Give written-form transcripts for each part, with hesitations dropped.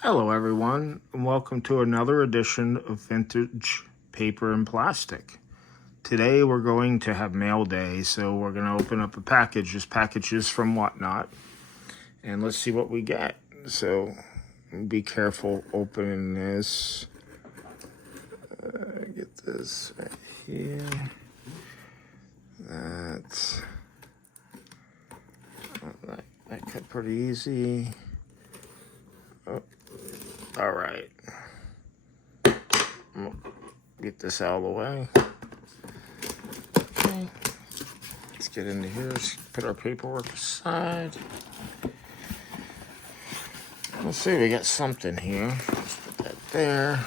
Hello everyone, and welcome to another edition of Vintage Paper and Plastic. Today we're going to have mail day, so we're going to open up a package. This package is from Whatnot, and let's see what we get. So be careful opening this. Get this right here. That cut pretty easy. Oh, all right. Get this out of the way. Okay. Let's get into here. Let's put our paperwork aside. Let's see, we got something here. Let's put that there.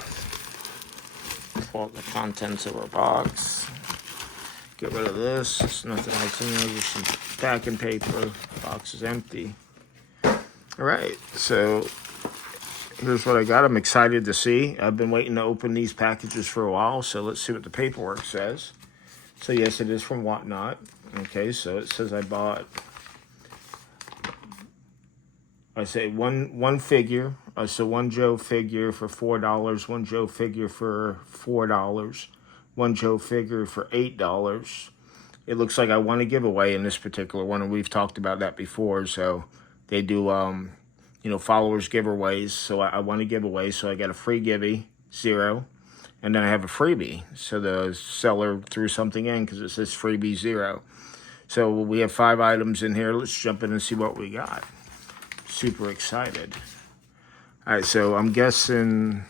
Pull out the contents of our box. Get rid of this. There's nothing else in there. Just some packing paper. The box is empty. All right, so here's what I got. I'm excited to see. I've been waiting to open these packages for a while, so let's see what the paperwork says. So yes, it is from Whatnot. Okay, so it says I bought, I say one figure. So one Joe figure for $4, one Joe figure for $4, one Joe figure for $8. It looks like I won a giveaway in this particular one, and we've talked about that before. So they do, followers giveaways. So I won a giveaway, so I got a free givey, 0. And then I have a freebie. So the seller threw something in because it says freebie 0. So we have 5 items in here. Let's jump in and see what we got. Super excited. All right, so I'm guessing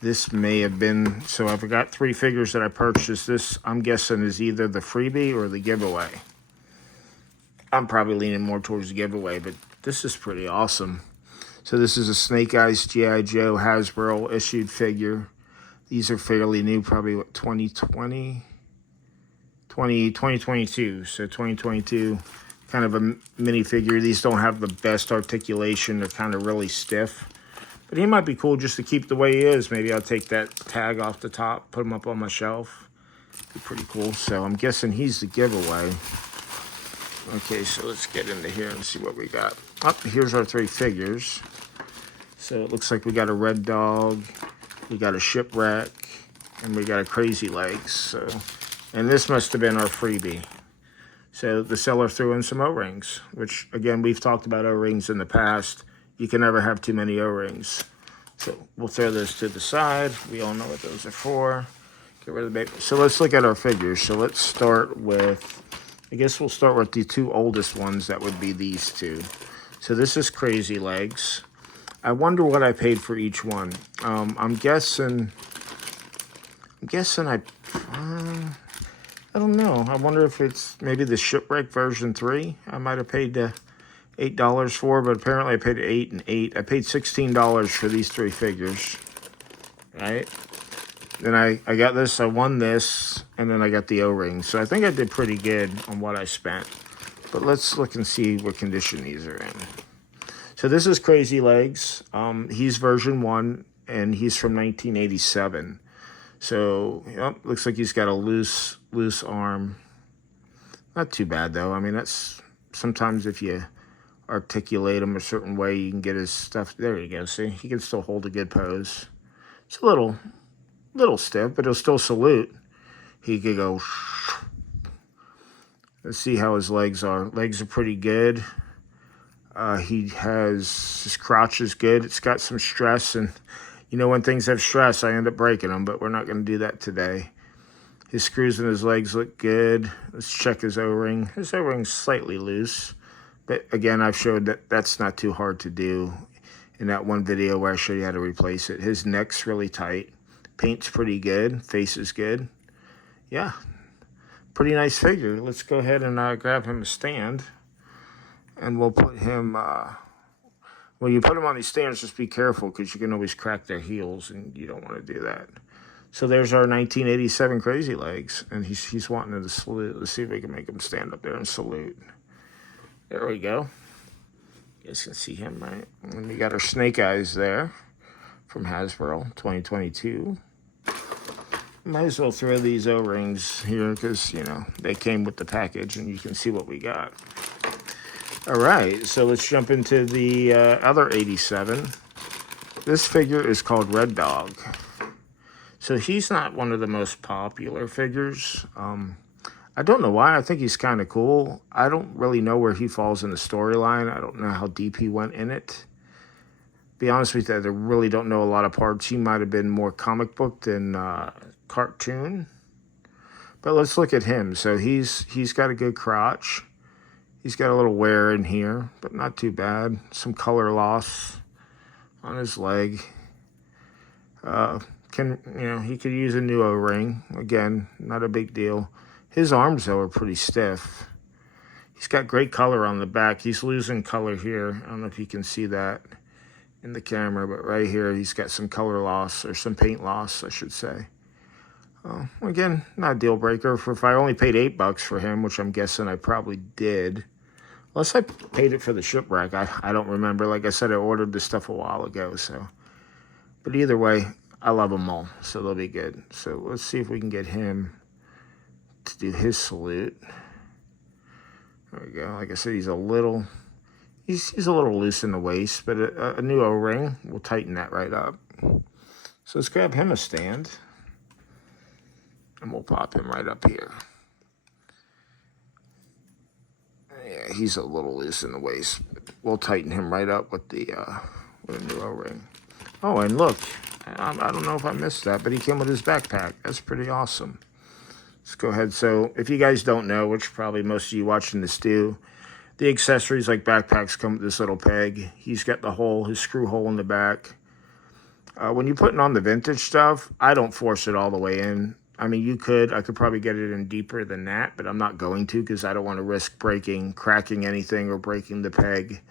this may have been, so I've got 3 figures that I purchased. This, I'm guessing, is either the freebie or the giveaway. I'm probably leaning more towards the giveaway, but this is pretty awesome. So this is a Snake Eyes G.I. Joe Hasbro issued figure. These are fairly new, probably what, 2022. So 2022, kind of a mini figure. These don't have the best articulation. They're kind of really stiff. But he might be cool just to keep the way he is. Maybe I'll take that tag off the top, put him up on my shelf. Be pretty cool. So I'm guessing he's the giveaway. Okay, so let's get into here and see what we got. Oh, here's our 3 figures. So it looks like we got a Red Dog, we got a Shipwreck, and we got a Crazy Legs. So, and this must have been our freebie. So the seller threw in some O-rings, which, again, we've talked about O-rings in the past. You can never have too many O-rings. So we'll throw those to the side. We all know what those are for. Get rid of the paper. So let's look at our figures. So let's start with, I guess we'll start with the 2 oldest ones. That would be these 2. So this is Crazy Legs. I wonder what I paid for each one. I'm guessing I don't know. I wonder if it's maybe the Shipwreck version 3. I might have paid $8 for, but apparently I paid 8 and 8. I paid $16 for these 3 figures, right? Then I got this, I won this, and then I got the O-ring. So I think I did pretty good on what I spent. But let's look and see what condition these are in. So this is Crazy Legs. He's version 1, and he's from 1987. So, yep, looks like he's got a loose arm. Not too bad, though. I mean, that's sometimes if you articulate him a certain way, you can get his stuff. There you go. See, he can still hold a good pose. It's a little stiff, but he'll still salute. He could go. Let's see how his legs are. Legs are pretty good. He has, his crotch is good. It's got some stress, and you know when things have stress, I end up breaking them, but we're not going to do that today. His screws in his legs look good. Let's check his O-ring. His O-ring's slightly loose, but again, I've showed that that's not too hard to do in that one video where I showed you how to replace it. His neck's really tight. Paint's pretty good. Face is good. Yeah, pretty nice figure. Let's go ahead and grab him a stand. And we'll put him, well, you put him on these stands, just be careful because you can always crack their heels, and you don't want to do that. So there's our 1987 Crazy Legs, and he's wanting to salute. Let's see if we can make him stand up there and salute. There we go. You guys can see him, right? And we got our Snake Eyes there from Hasbro, 2022. Might as well throw these O-rings here because, you know, they came with the package, and you can see what we got. All right, so let's jump into the other 87. This figure is called Red Dog. So he's not one of the most popular figures. I don't know why. I think he's kind of cool. I don't really know where he falls in the storyline. I don't know how deep he went in it. Be honest with you, I really don't know a lot of parts. He might have been more comic book than cartoon. But let's look at him. So he's got a good crotch. He's got a little wear in here, but not too bad. Some color loss on his leg. He could use a new O-ring. Again, not a big deal. His arms, though, are pretty stiff. He's got great color on the back. He's losing color here. I don't know if you can see that in the camera, but right here, he's got some color loss, or some paint loss, I should say. Again, not a deal breaker. If I only paid $8 for him, which I'm guessing I probably did, unless I paid it for the shipwreck, I don't remember. Like I said, I ordered this stuff a while ago, so. But either way, I love them all, so they'll be good. So let's see if we can get him to do his salute. There we go. Like I said, he's a little loose in the waist, but a new O-ring will tighten that right up. So let's grab him a stand, and we'll pop him right up here. Yeah, he's a little loose in the waist. We'll tighten him right up with a new O-ring. Oh, and look, I don't know if I missed that, but he came with his backpack. That's pretty awesome. Let's go ahead. So if you guys don't know, which probably most of you watching this do, the accessories like backpacks come with this little peg. He's got his screw hole in the back. When you're putting on the vintage stuff, I don't force it all the way in. I mean, I could probably get it in deeper than that, but I'm not going to because I don't want to risk cracking anything or breaking the peg.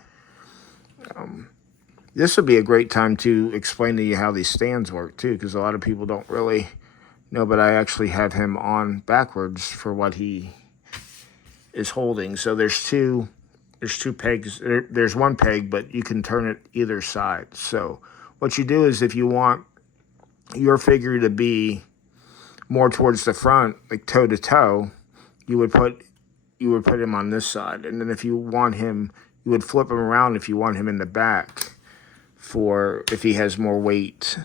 This would be a great time to explain to you how these stands work too, because a lot of people don't really know, but I actually have him on backwards for what he is holding. So there's two pegs. There's one peg, but you can turn it either side. So what you do is if you want your figure to be more towards the front, like toe to toe, you would put him on this side. And then if you want him, you would flip him around if you want him in the back for if he has more weight.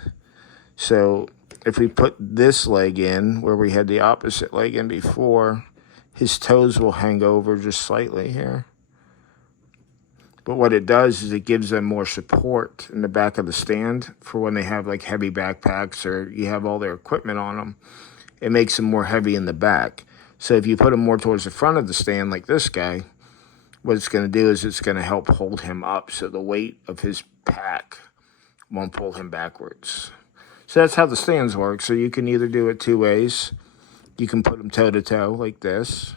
So if we put this leg in where we had the opposite leg in before, his toes will hang over just slightly here. But what it does is it gives them more support in the back of the stand for when they have like heavy backpacks or you have all their equipment on them. It makes them more heavy in the back. So if you put him more towards the front of the stand like this guy, what it's going to do is it's going to help hold him up so the weight of his pack won't pull him backwards. So that's how the stands work. So you can either do it two ways. You can put them toe to toe like this.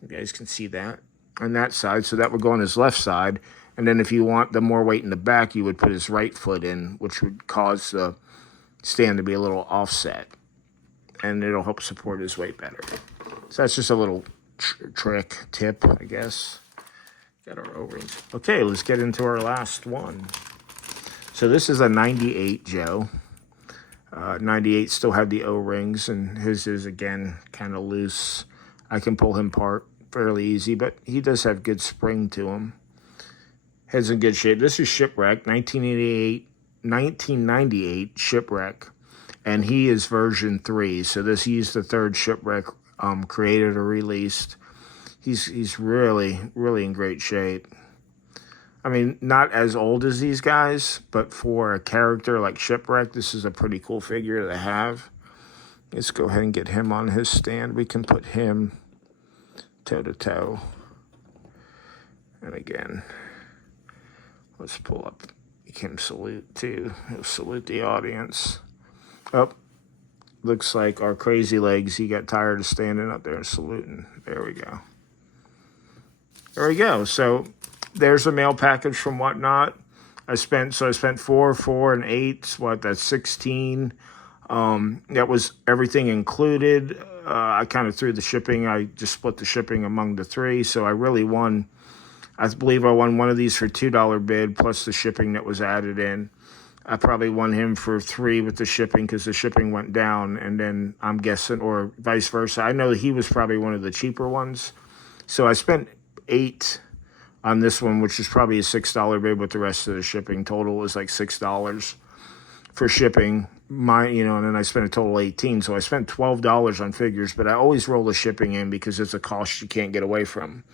You guys can see that on that side. So that would go on his left side. And then if you want the more weight in the back, you would put his right foot in, which would cause the stand to be a little offset. And it'll help support his weight better. So that's just a little tip, I guess. Got our O-rings. Okay, let's get into our last one. So this is a 98 Joe. 98 still had the O-rings, and his is, again, kind of loose. I can pull him apart fairly easy, but he does have good spring to him. Head's in good shape. This is Shipwreck, 1998 Shipwreck, and he is version 3. So he's the third Shipwreck created or released. He's really, really in great shape. I mean, not as old as these guys, but for a character like Shipwreck, this is a pretty cool figure to have. Let's go ahead and get him on his stand. We can put him toe to toe. And again, let's pull up. Make him salute too. He'll salute the audience. Oh, looks like our crazy legs, he got tired of standing up there and saluting. There we go. There we go. So there's a mail package from Whatnot. I spent 4, and 8. That's 16. That was everything included. I kind of threw the shipping. I just split the shipping among the 3. So I really won. I believe I won one of these for $2 bid plus the shipping that was added in. I probably won him for 3 with the shipping because the shipping went down. And then I'm guessing, or vice versa. I know he was probably one of the cheaper ones. So I spent 8 on this one, which is probably a $6 bid with the rest of the shipping. Total was like $6 for shipping. And then I spent a total of $18. So I spent $12 on figures, but I always roll the shipping in because it's a cost you can't get away from.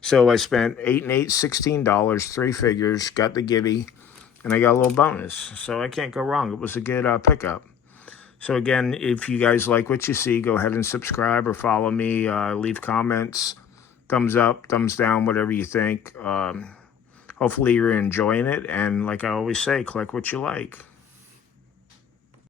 So I spent 8 and 8, $16, 3 figures, got the gibby, and I got a little bonus. So I can't go wrong. It was a good pickup. So again, if you guys like what you see, go ahead and subscribe or follow me. Leave comments, thumbs up, thumbs down, whatever you think. Hopefully you're enjoying it. And like I always say, collect what you like.